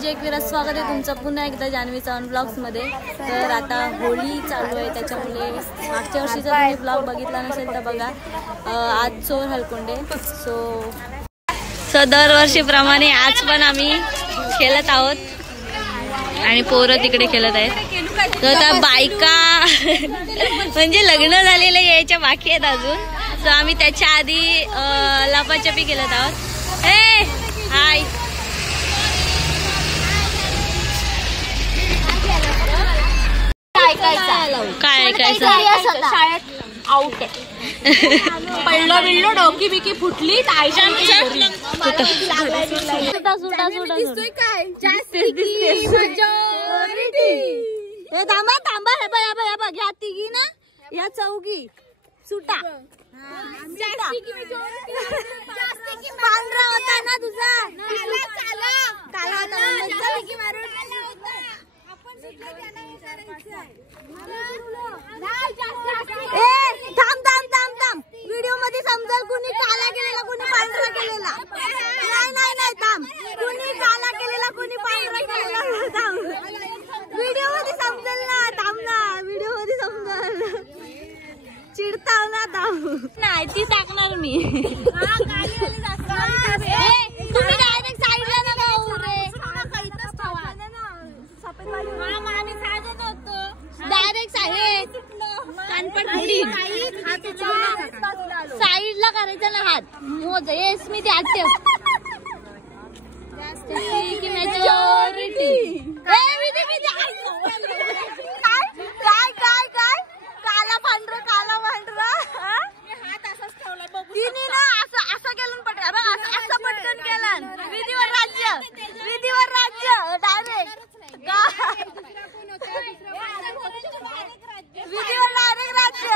जय एकविरा, स्वागत आहे तुमचं पुन्हा एकदा जान्हवी चव्हाण ब्लॉग्स मध्ये। तर आता होळी चालू आहे, त्याच्यामुळे मागच्या वर्षीचा तुम्ही ब्लॉग बघितला नसेल तर बघा। आज चोर हलकोंडे सो दरवर्षीप्रमाणे आज पण आम्ही खेळत आहोत आणि पोरं तिकडे खेळत आहेत। तर आता बायका म्हणजे लग्न झालेले यायच्या बाकी आहेत अजून, सो आम्ही त्याच्या आधी लपाछपी खेळत आहोत। हे हाय, काय ऐकायचं? शाळेत आउट पडलो बिडलो, डोकी बिकी फुटली, थांबा थांबा, हे बघ ह्या तिघी ना, ह्या चौघी सुटा पांढरा होता ना तुझा, काला थांब थांब थांब थांब, व्हिडिओ मध्ये समजेल कुणी काला केलेला कुणी पांढरा केलेला। नाही नाही नाही, थांब, कुणी काला केलेला कुणी पांढरा केलेला, थांब, व्हिडिओ मध्ये समजेल ना, थांब ना, व्हिडिओ मध्ये समजेल, चिडताव ना, थांब, नाही ती टाकणार मी। तुम्ही डायरेक्ट साईडला ना जाऊ रे, डायरेक्ट साईडला करायचा ना हात, मोज येस मी ते हात ठेव। मेजॉरिटी काय काय काय, काला पांढरा काला पांढरा, हात असाच ठेवला तिने ना, असं केलं पटकन, असं पटकन केलं, विधीवर राज्य, विधीवर राज्य, डायरेक्ट विधीवर डायरेक्ट राज्य।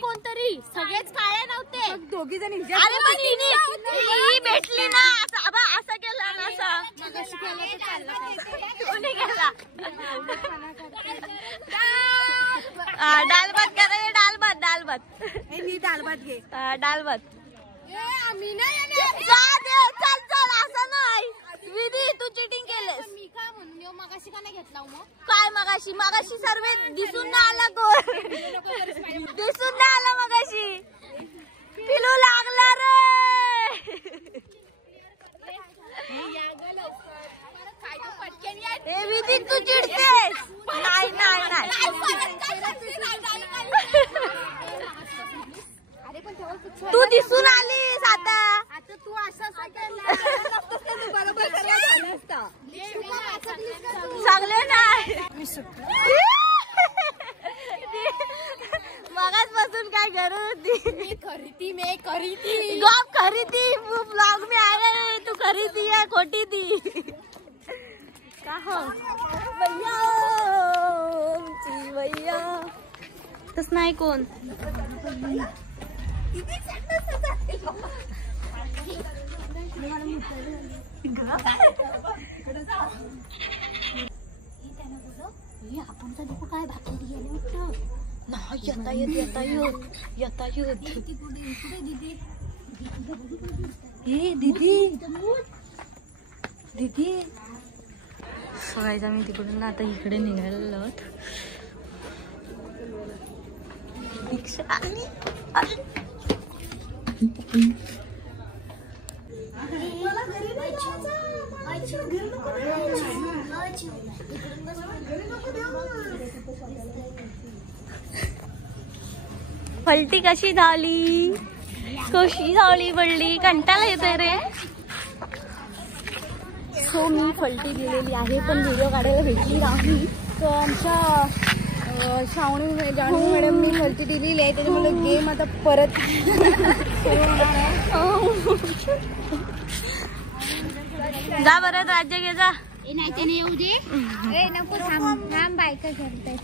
कोणतरी सगळेच काळे नव्हते, दोघी जणी भेटली ना, असं केलं ना, डाल भात करायचे, डाल भात, डाल भात, डाल भात घे, डाल भात। चल चल, असं नाही विधी, तू चिटिंग केलेस। मी काय म्हणून मगाशी का नाही घेतला मग? काय मगाशी? मगाशी सर्व दिसून ना आला, कोण दिसून ना आला मगाशी, पिलू लागला रे। हे विधी तू चिडतेस, नाही नाही नाही, तू दिसून आलीस आता तू असं बरोबर चांगले नाही। मगाच बसून काय गरज होती, खरीदी गॉप खरीदी ब्लॉग में आया, तू खरीदी है खोटी थी का हो भैया, भैया तस नाही कोण। आपण तर देखो काय भाकरी गेले नाही, येता येत येता येत येता येत, हे दीदी दीदी सगळ्याचा मी तिकडून आता इकडे निघालेलो आहोत। रिक्षा पलटी कशी झाली, कशी झाली पडली, कंटाळा येतोय रे। सो मी फलटी गेलेली आहे, पण व्हिडिओ काढायला भेटली नाही। तो आमच्या जान्हवी मॅडम मी फलटी दिलेली आहे, त्याच्यामुळे गेम आता परत जा बरं, राज्य घे जा, नाही येऊ दे, नको थांब बायका खेळताय,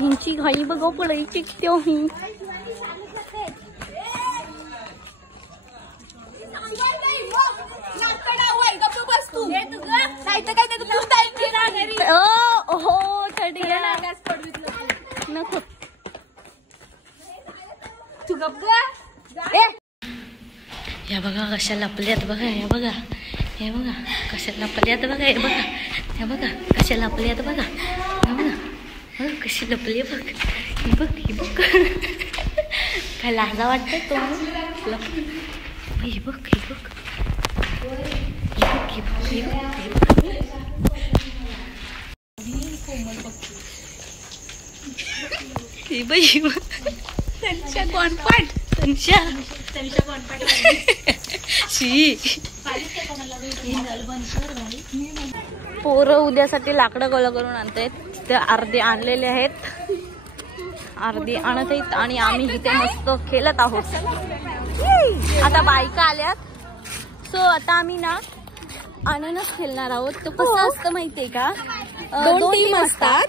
हिंची घाई बघ पडायची त्यो ही। हो थर्टी नको तू गप या बघा कशा लपल्यात बघा. हे बघा हे बघा कशा लपल्यात बघा. हे बघा हे बघा कशा लपल्यात बघा. हे बघा कशी लपली बघ. ही बघ ही बघ काय लाजा वाटतंय तो लप. हे बघ हे बघ हे बघ हे बघ हे बघ. ही बघ त्यांच्या कोणपाट त्यांच्या पोरं उद्यासाठी लाकडं गोळा करून आणतायत. ते अर्धे आणलेले आहेत अर्धे आणत आहेत आणि आम्ही इथे मस्त खेळत आहोत. आता बायका आल्यात. सो आता आम्ही ना अननस खेळणार आहोत. तो कसं असतं माहितीये का दोन टीम असतात.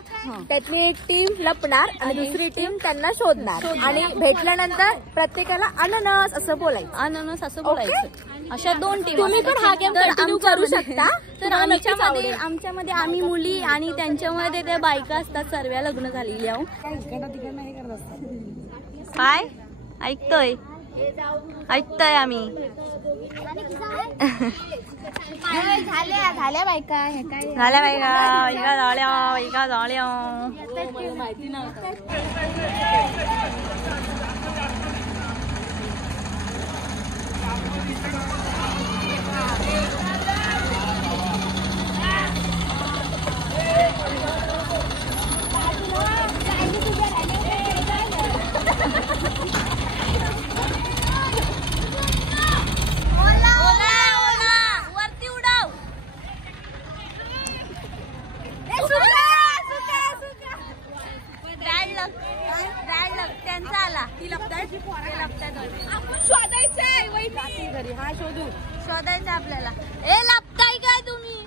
त्यातली एक टीम लपणार आणि दुसरी टीम त्यांना शोधणार आणि भेटल्यानंतर प्रत्येकाला अननस असं बोलायचं. अननस असं बोलायचं. अशा दोन टीम. तुम्ही पण हा गेम कंटिन्यू करू शकता. तर आमच्यामध्ये आम्ही मुली आणि त्यांच्यामध्ये त्या बायका असतात. सर्व लग्न झालेली आहो. काय ऐकतोय ऐकतोय आम्ही. झाल्या बायका झाल्या बायका झाल्या माहिती नव्हतं. त्यांचा आला ती लपतायत शोधायचंय घरी. हा शोधायचं आपल्याला. ए लपताय काय तुम्ही.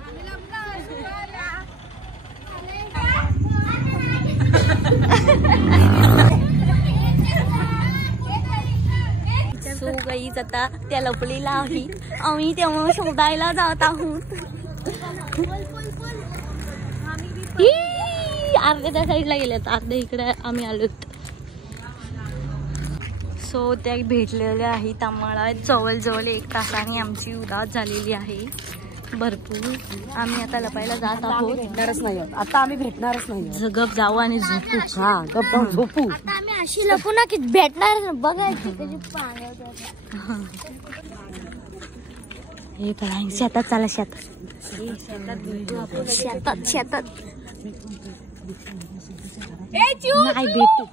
सो गाईज आता त्या लपलेला आहे. आम्ही तेव्हा शोधायला जात आहोत. अर्धे त्या साईडला गेल्यात अर्धे इकडे आम्ही आलोत. सो त्या भेटलेल्या आहेत आम्हाला. जवळजवळ 1 तासाने आमची उदास झालेली आहे भरपूर. आम्ही आता लपायला जात आहोत. भेटणारच नाही आता आम्ही भेटणारच नाही. गप जाऊ आणि झोपू. हा गप जाऊन झोपू. आता आम्ही अशी लपू ना की भेटणार बघायची त्याची पाण्यावर. हे पण शेतात चाला शेतात शेतात नाही भेटू.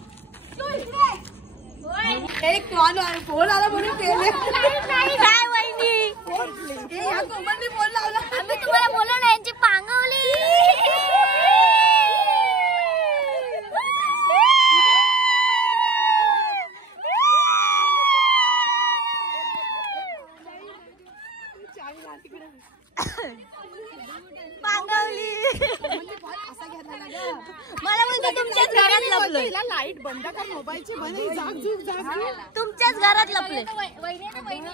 फोन आला म्हणून काय वहिनी फोन लावला. आम्ही तुम्हाला बोललो ना यांची पांगवली. मला बोलतो तुमच्याच घरात लपलोय. लाईट बंद कर मोबाईलची. तुमच्याच घरात लपले. वहिनी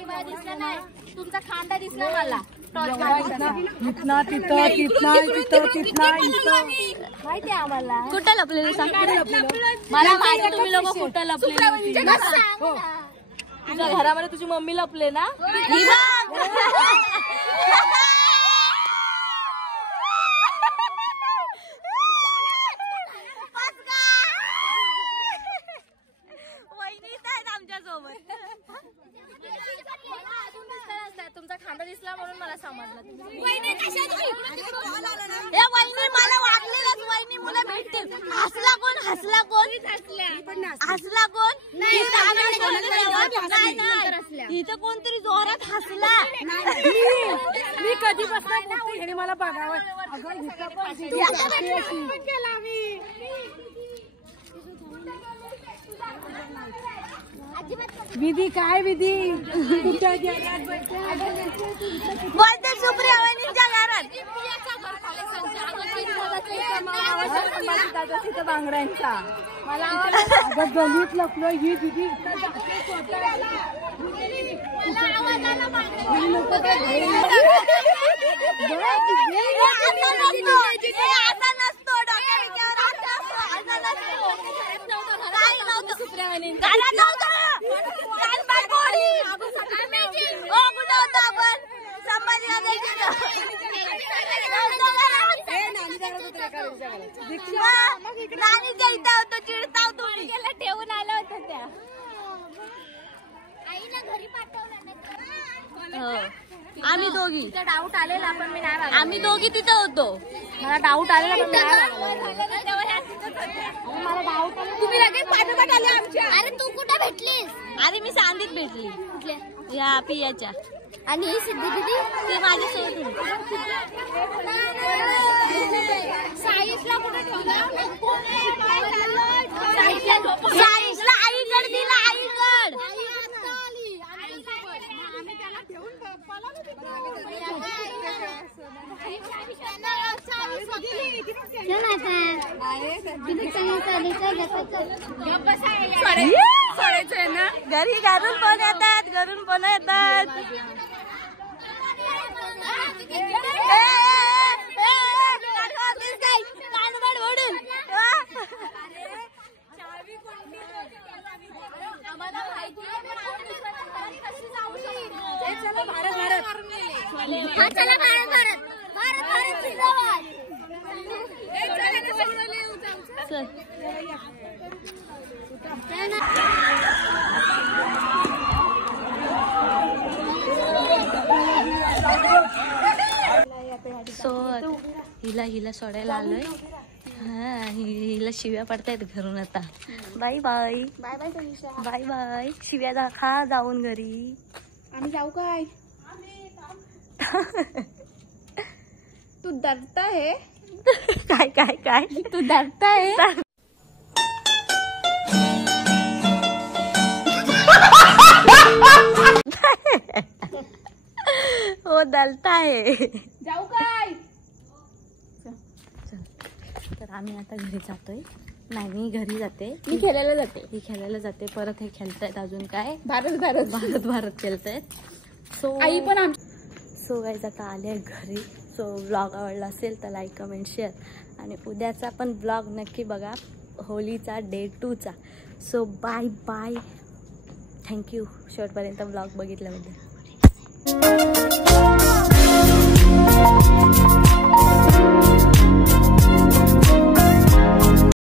मला दिसला नाही. तुमचा खांदा दिसला मला. माहिती आहे आम्हाला. कुठं लपलेलं सांग. मला माहिती तुम्ही लोक कुठं लपले. तुझ्या घरामध्ये तुझी मम्मी लपले ना. तुमचा खांदा दिसला म्हणून मला समजलं. वहिनी मला वाटलेलंच. वहिनी मुलं भेटतील. हसला कोण हसला कोण हसला कोण. इथं कोणतरी जोरात हसला. मी कधीपासून मला बघावं. विधी काय विधी कुठे बोलते सुप्रिया वहिनीच्या घरात. बांगड्यांचा मला गणित लपलो ही दीदी ठेवून आलं होतं त्या आईला घरी पाठवलं. आम्ही दोघी डाऊट आलेला पण मी नाही आले. आम्ही दोघी तिथे होतो. मला डाऊट आलेला पण मला डाऊट आला. तुम्ही लगेच पाठोपाठ आले आमच्या. अरे तू कुठे भेटलीस? अरे मी सांगलीत भेटली या पियाच्या. आणि ही सिद्धी दिदी ते माझ्या सोबत साईशला कुठे ठेवलं? साईशला आईकड दिला. आईकड घरी घरून पण येतात. घरून पण येतात. हिला सोडायला आलोय. हा हिला शिव्या पडतायत घरून आता. Bye bye bye bye bye bye. शिव्या खा जाऊन घरी. आम्ही जाऊ काय? तू डरताय? काय काय काय तू डरताय? हो दलता आहे. जाऊ काय? तर आम्ही आता घरी जातोय. नाही मी घरी जाते. मी खेळायला जाते. ही खेळायला जाते. परत हे खेळतायत अजून काय भारत भारत भारत भारत खेळतायत. सो आई पण सो गाईज आता आले घरी. सो ब्लॉग आवडला असेल तर लाईक कमेंट शेअर आणि उद्याचा पण ब्लॉग नक्की बघा. होलीचा डे 2 चा. So bye bye. थँक्यू शेवटपर्यंत ब्लॉग बघितल्याबद्दल.